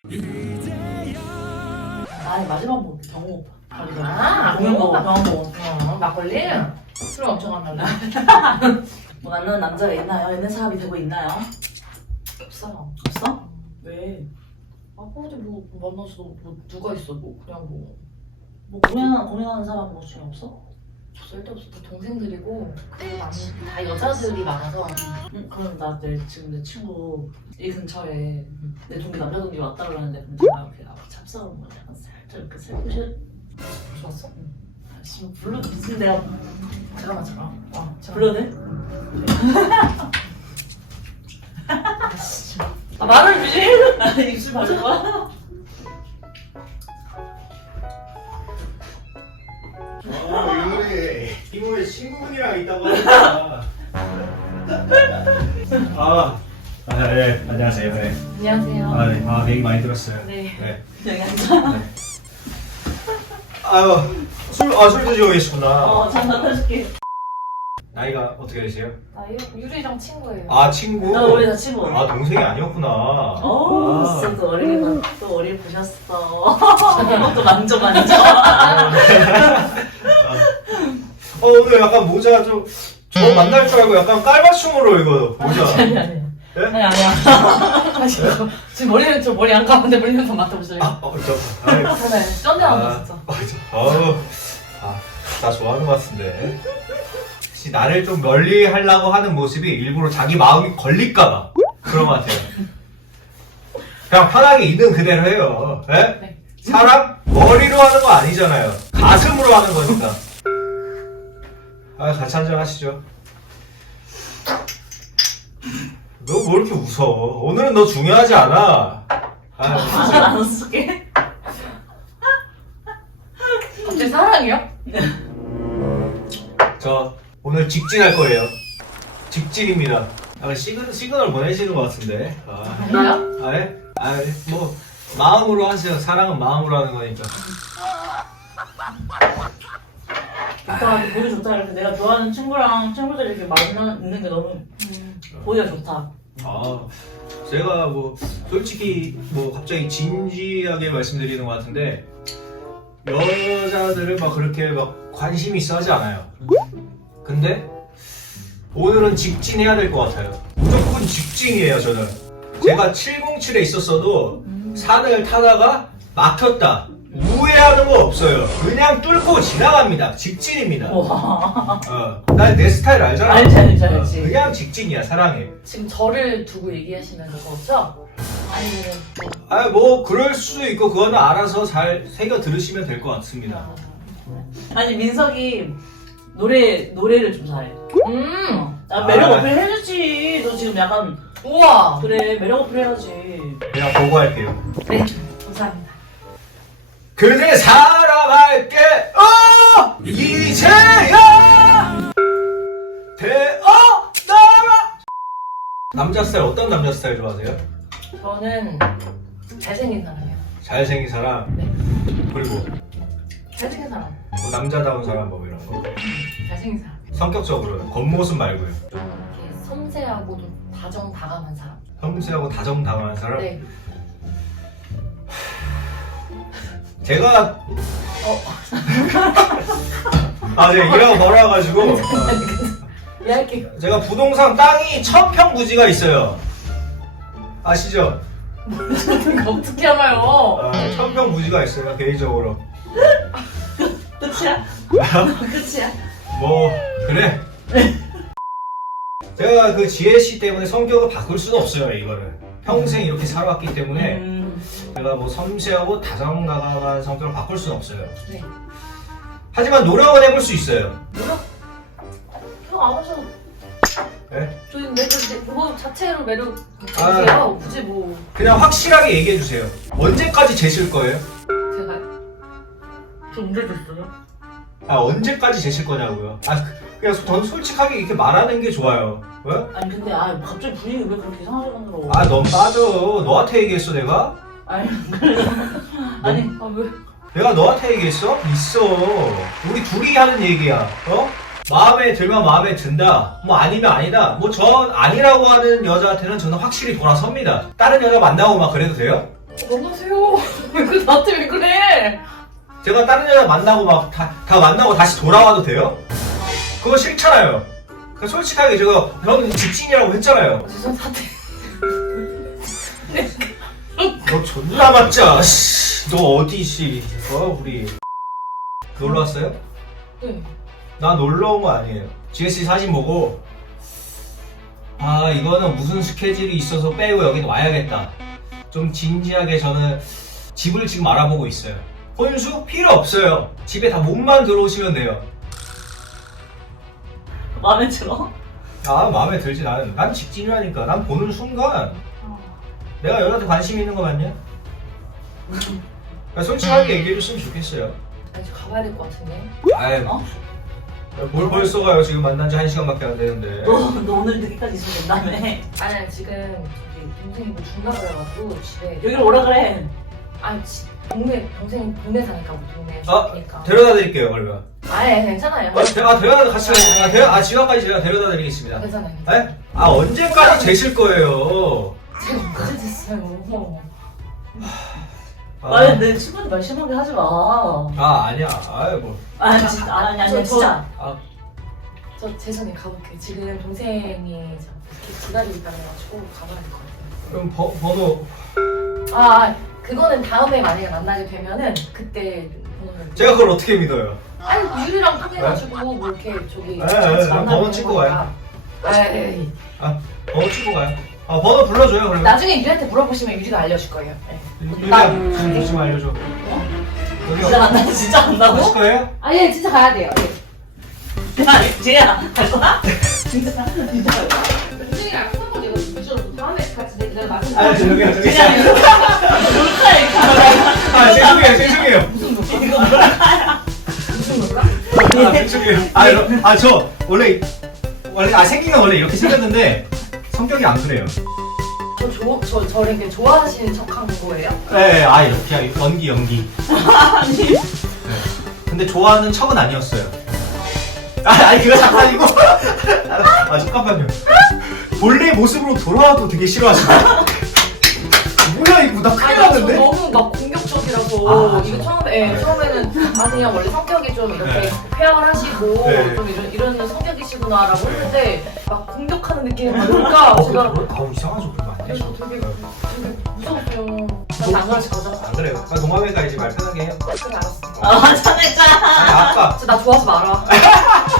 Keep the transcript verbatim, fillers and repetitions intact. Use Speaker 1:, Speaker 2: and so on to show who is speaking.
Speaker 1: 아니 마지막 뭐 경호 오빠.
Speaker 2: 아,
Speaker 1: 공연 보고
Speaker 2: 경호
Speaker 1: 경호 보고.
Speaker 2: 어, 막걸리? 술 엄청 안 나네.
Speaker 1: 뭐 만나는 남자가 있나요? 연애 사업이 되고 있나요?
Speaker 2: 없어.
Speaker 1: 없어? 왜?
Speaker 2: 아, 어디 뭐 만나서 뭐 누가 있어? 뭐 그냥 뭐
Speaker 1: 뭐 고민하는 고민하는 사람 뭐 중에 없어?
Speaker 2: 쓸데없어. 다 동생들이고 그리고 나는 다 여자들이 많아서.
Speaker 1: 응, 그럼 나 내일 지금 내 친구 이 근처에 내 동기 남자 동기 왔다 그러는데 그럼 제가 이렇게 나와 찹쌀은 뭐 약간 살짝 이렇게 살포시
Speaker 2: 좋았어?
Speaker 1: 아, 지금 불러도 무슨 내가
Speaker 2: 잠깐만 잠깐만. 어,
Speaker 1: 불러도 돼?
Speaker 2: 아, 말을 미리 해줘.
Speaker 1: 아, 입술 바른 거야?
Speaker 3: 어, 이번에 이모의 친구분이랑 있다고 하니까. 아, 아, 네, 안녕하세요. 네.
Speaker 2: 안녕하세요.
Speaker 3: 아, 네, 아, 얘기 많이 들었어요.
Speaker 2: 네.
Speaker 3: 네.
Speaker 1: 여기 앉아.
Speaker 3: 네. 아유, 술, 아, 술 드시고 계시구나.
Speaker 1: 어, 잠깐 타줄게.
Speaker 3: 나이가 어떻게 되세요?
Speaker 2: 나 유리랑 친구예요.
Speaker 3: 아, 친구.
Speaker 1: 나 우리 다 친구.
Speaker 3: 아, 동생이 아니었구나.
Speaker 1: 오,
Speaker 3: 아.
Speaker 1: 진짜 또 어린이 또 어린이 보셨어. 또 만져 만져.
Speaker 3: 어, 오늘 약간 모자 좀, 저 만날 줄 알고 약간 깔맞춤으로 이거 모자.
Speaker 2: 아니 아니.
Speaker 3: 네?
Speaker 2: 아니 아니야. 아, 지금, 지금 머리는 저 머리 안 감았는데 머리는 좀 맡아보세요.
Speaker 3: 아, 어, 저, 아이,
Speaker 2: 네, 쩐데 나온다 진짜.
Speaker 3: 아, 저, 어우, 아, 나 좋아하는 것 같은데. 혹시 나를 좀 멀리 하려고 하는 모습이 일부러 자기 마음이 걸릴까봐 그런 것 같아요. 그냥 편하게 있는 그대로 해요. 예?
Speaker 2: 네.
Speaker 3: 사람 머리로 하는 거 아니잖아요. 가슴으로 하는 거니까. 아, 같이 한잔 하시죠. 너 뭐 이렇게 웃어? 오늘은 너 중요하지 않아. 아,
Speaker 1: 한잔 안 웃을게.
Speaker 2: 갑자기 사랑이요?
Speaker 3: 저 오늘 직진할 거예요. 직진입니다. 아, 시그널, 시그널 보내시는 것 같은데. 아,
Speaker 2: 아닌가요?
Speaker 3: 아, 예? 아, 예. 뭐 마음으로 하세요. 사랑은 마음으로 하는 거니까.
Speaker 1: 오빠한테 보기 좋다 이렇게 내가 좋아하는 친구랑 친구들이 이렇게 만나 있는 게 너무 보기가 좋다.
Speaker 3: 아, 제가 뭐 솔직히 뭐 갑자기 진지하게 말씀드리는 것 같은데 여자들을 막 그렇게 막 관심 있어 하지 않아요. 근데 오늘은 직진해야 될 것 같아요. 무조건 직진이에요, 저는. 제가 칠공칠에 있었어도 산을 타다가 막혔다. 우회하는 거 없어요. 그냥 뚫고 지나갑니다. 직진입니다.
Speaker 1: 와.
Speaker 3: 어, 난 내 스타일 알잖아.
Speaker 1: 알지, 알지, 알지.
Speaker 3: 어, 그냥 직진이야, 사랑해.
Speaker 2: 지금 저를 두고 얘기하시는 거죠? 아니면 뭐
Speaker 3: 아, 뭐 그럴 수도 있고 그거는 알아서 잘 새겨 들으시면 될 것 같습니다.
Speaker 1: 아니 민석이 노래 노래를 좀 잘해.
Speaker 2: 음.
Speaker 1: 나 매력
Speaker 3: 아.
Speaker 1: 어필 해주지. 너 지금 약간
Speaker 2: 우와.
Speaker 1: 그래 매력 어필 해야지.
Speaker 3: 그냥 보고 할게요.
Speaker 2: 네. 감사합니다.
Speaker 3: 그대 사랑할게. 어 이제야 되어나라. 남자 스타일 어떤 남자 스타일 좋아하세요?
Speaker 2: 저는 잘생긴 사람이에요.
Speaker 3: 잘생긴 사람.
Speaker 2: 네.
Speaker 3: 그리고
Speaker 2: 잘생긴 사람.
Speaker 3: 뭐 남자다운 사람 뭐 이런 거.
Speaker 2: 잘생긴 사람.
Speaker 3: 성격적으로는 겉모습 말고요.
Speaker 2: 좀 이렇게 섬세하고 좀 다정다감한 사람.
Speaker 3: 섬세하고 다정다감한 사람.
Speaker 2: 네.
Speaker 3: 제가
Speaker 2: 어.
Speaker 3: 아 제가 일하고 돌아와가지고 어,
Speaker 2: 이야기.
Speaker 3: 제가 부동산 땅이 천 평 부지가 있어요. 아시죠?
Speaker 2: 이거 어떻게 알아요?
Speaker 3: 아, 천 평 부지가 있어요 개인적으로.
Speaker 1: 끝이야? 끝이야?
Speaker 3: 뭐 그래. 제가 그 지혜 씨 때문에 성격을 바꿀 수는 없어요 이거를. 평생 이렇게 살아왔기 때문에
Speaker 1: 음.
Speaker 3: 제가 뭐 섬세하고 다정다감한 성격을 바꿀 수는 없어요.
Speaker 2: 네.
Speaker 3: 하지만 노력은 해볼 수 있어요.
Speaker 2: 노력? 그거 안 하셔도.
Speaker 3: 네?
Speaker 2: 저희 매력, 그거 자체로 매력
Speaker 3: 아.
Speaker 2: 보세요. 굳이 뭐.
Speaker 3: 그냥 확실하게 얘기해 주세요. 언제까지 재실 거예요?
Speaker 2: 제가.
Speaker 1: 저 언제 됐어요?
Speaker 3: 아 언제까지 재실 거냐고요? 아 그- 그냥 저는 솔직하게 이렇게 말하는 게 좋아요. 왜?
Speaker 1: 아니 근데 아 갑자기 분위기 왜 그렇게 이상하게 만들어?
Speaker 3: 아 넌 빠져. 너한테 얘기했어 내가?
Speaker 1: 아니 그래서 아니
Speaker 2: 아, 왜?
Speaker 3: 내가 너한테 얘기했어? 있어. 우리 둘이 하는 얘기야. 어? 마음에 들면 마음에 든다. 뭐 아니면 아니다. 뭐 전 아니라고 하는 여자한테는 저는 확실히 돌아섭니다. 다른 여자 만나고 막 그래도 돼요?
Speaker 2: 뭐 하세요? 왜 그 나한테 왜 그래?
Speaker 3: 제가 다른 여자 만나고 막 다 다 만나고 다시 돌아와도 돼요? 그거 싫잖아요. 그러니까 솔직하게 제가 저는 직진이라고 했잖아요.
Speaker 2: 죄송 사퇴.
Speaker 3: 너 존나 맞자. 씨, 너 어디 씨? 어 우리 놀러 왔어요?
Speaker 2: 네.
Speaker 3: 나 놀러 온 거 아니에요. 지에스씨 사진 보고 아 이거는 무슨 스케줄이 있어서 빼고 여긴 와야겠다. 좀 진지하게 저는 집을 지금 알아보고 있어요. 혼수 필요 없어요. 집에 다 몸만 들어오시면 돼요.
Speaker 1: 마음에 들어?
Speaker 3: 아 마음에 들지 나는. 난 직진이라니까. 난 보는 순간 내가 여자한테 관심 있는 거 맞냐? 그러니까 솔직하게 얘기해줬으면 좋겠어요.
Speaker 2: 나 이제 가봐야 될 것 같은데.
Speaker 3: 아이
Speaker 1: 어?
Speaker 3: 뭘 벌써 가요? 지금 만난 지 한 시간밖에 안 되는데.
Speaker 1: 너, 너 오늘 늦게까지 있으면 된다며.
Speaker 2: 아니 지금 저기 동생이 뭐 준다 그래가지고 집에.
Speaker 1: 여기로 오라 그래.
Speaker 2: 아니 지, 동네 동생이 동네 사니까 뭐 동네에서
Speaker 3: 아
Speaker 2: 사니까.
Speaker 3: 데려다 드릴게요 그러면.
Speaker 2: 아예 괜찮아요.
Speaker 3: 아, 제가 데려다 같이 가. 아, 데려, 아 집앞까지 제가 데려다 드리겠습니다.
Speaker 2: 괜찮아요.
Speaker 3: 에? 아 언제까지 재실 거예요?
Speaker 2: 제가 언제 됐어요?
Speaker 3: 아,
Speaker 1: 아니, 내 친구한테 말 심하게 하지 마.
Speaker 3: 아 아니야. 아이 뭐.
Speaker 1: 아, 진짜. 아니, 아니,
Speaker 2: 저,
Speaker 1: 아니, 진짜.
Speaker 3: 아
Speaker 2: 저 재선이 가볼게요. 지금 동생이 저 이렇게 기다리고 있다고 해가지고 가봐야 될 것 같아요.
Speaker 3: 그럼 번, 번호
Speaker 2: 아 그거는 다음에 만약에 만나게 되면은 그때 번호를.
Speaker 3: 제가 그걸 어떻게 믿어요?
Speaker 2: 아니 유리랑 통해가지고 뭐 이렇게 저기
Speaker 3: 네,
Speaker 2: 같이
Speaker 3: 네,
Speaker 2: 만나게
Speaker 3: 번호
Speaker 2: 되는
Speaker 3: 찍고
Speaker 2: 거니까. 에이.
Speaker 3: 아 번호 치고 가요. 아 번호 불러줘요 그러면.
Speaker 2: 나중에 유리한테 물어보시면 유리가 알려줄 거예요. 네.
Speaker 3: 유리야 지금 좀 알려줘. 여기
Speaker 1: 진짜 간다고? 진짜 간다고?
Speaker 3: 하실 거예요?
Speaker 2: 아예 진짜 가야 돼요.
Speaker 1: 야, 쟤야. 갈 거야? 진짜, 진짜 갈 거야?
Speaker 2: 유리가 푸는 거 이거 위주로 다음에 같이 내가 맞은
Speaker 3: 아 저기요 저기.
Speaker 1: 그냥 이거 몰카야, 이거.
Speaker 3: 아 죄송해요 죄송해요.
Speaker 2: 무슨 놀까?
Speaker 1: 이거 몰카야.
Speaker 2: 무슨 놀까?
Speaker 3: 아 죄송해요. 아저 원래 원래 아 생긴 건 원래 이렇게 생겼는데 성격이 안 그래요.
Speaker 2: 저, 조, 저 저를 이렇게 좋아하시는 척한 거예요?
Speaker 3: 네, 아 이렇게 연기 연기.
Speaker 1: 아니.
Speaker 3: 네. 근데 좋아하는 척은 아니었어요. 아, 아니 그거 잠깐이고. 아 잠깐만요. 본래 모습으로 돌아와도 되게 싫어하시네. 뭐야 이거 나 큰일
Speaker 2: 아니 저
Speaker 3: 났는데?
Speaker 2: 너무 막 공격적이라서
Speaker 3: 아,
Speaker 2: 이거
Speaker 3: 저-
Speaker 2: 처음에 예,
Speaker 3: 네.
Speaker 2: 처음에는 아 그냥 원래 성격이 좀 이렇게
Speaker 3: 네.
Speaker 2: 폐활하시고
Speaker 3: 네.
Speaker 2: 좀 이런, 이런 성격이시구나라고 했는데 막 공격하는 느낌이 받으니까
Speaker 3: 어,
Speaker 2: 제가
Speaker 3: 그래? 아우 이상하죠 그러면 안
Speaker 2: 그래서
Speaker 3: 되죠.
Speaker 2: 되게 되게 무서웠어요. 나안 그러실 거죠?
Speaker 3: 안 그래요. 아, 동화회 가야지 말 편하게 해요.
Speaker 2: 그래 알았어.
Speaker 1: 아, 자네가.
Speaker 3: 아니 아까
Speaker 2: 진짜 나 좋아하지 마라.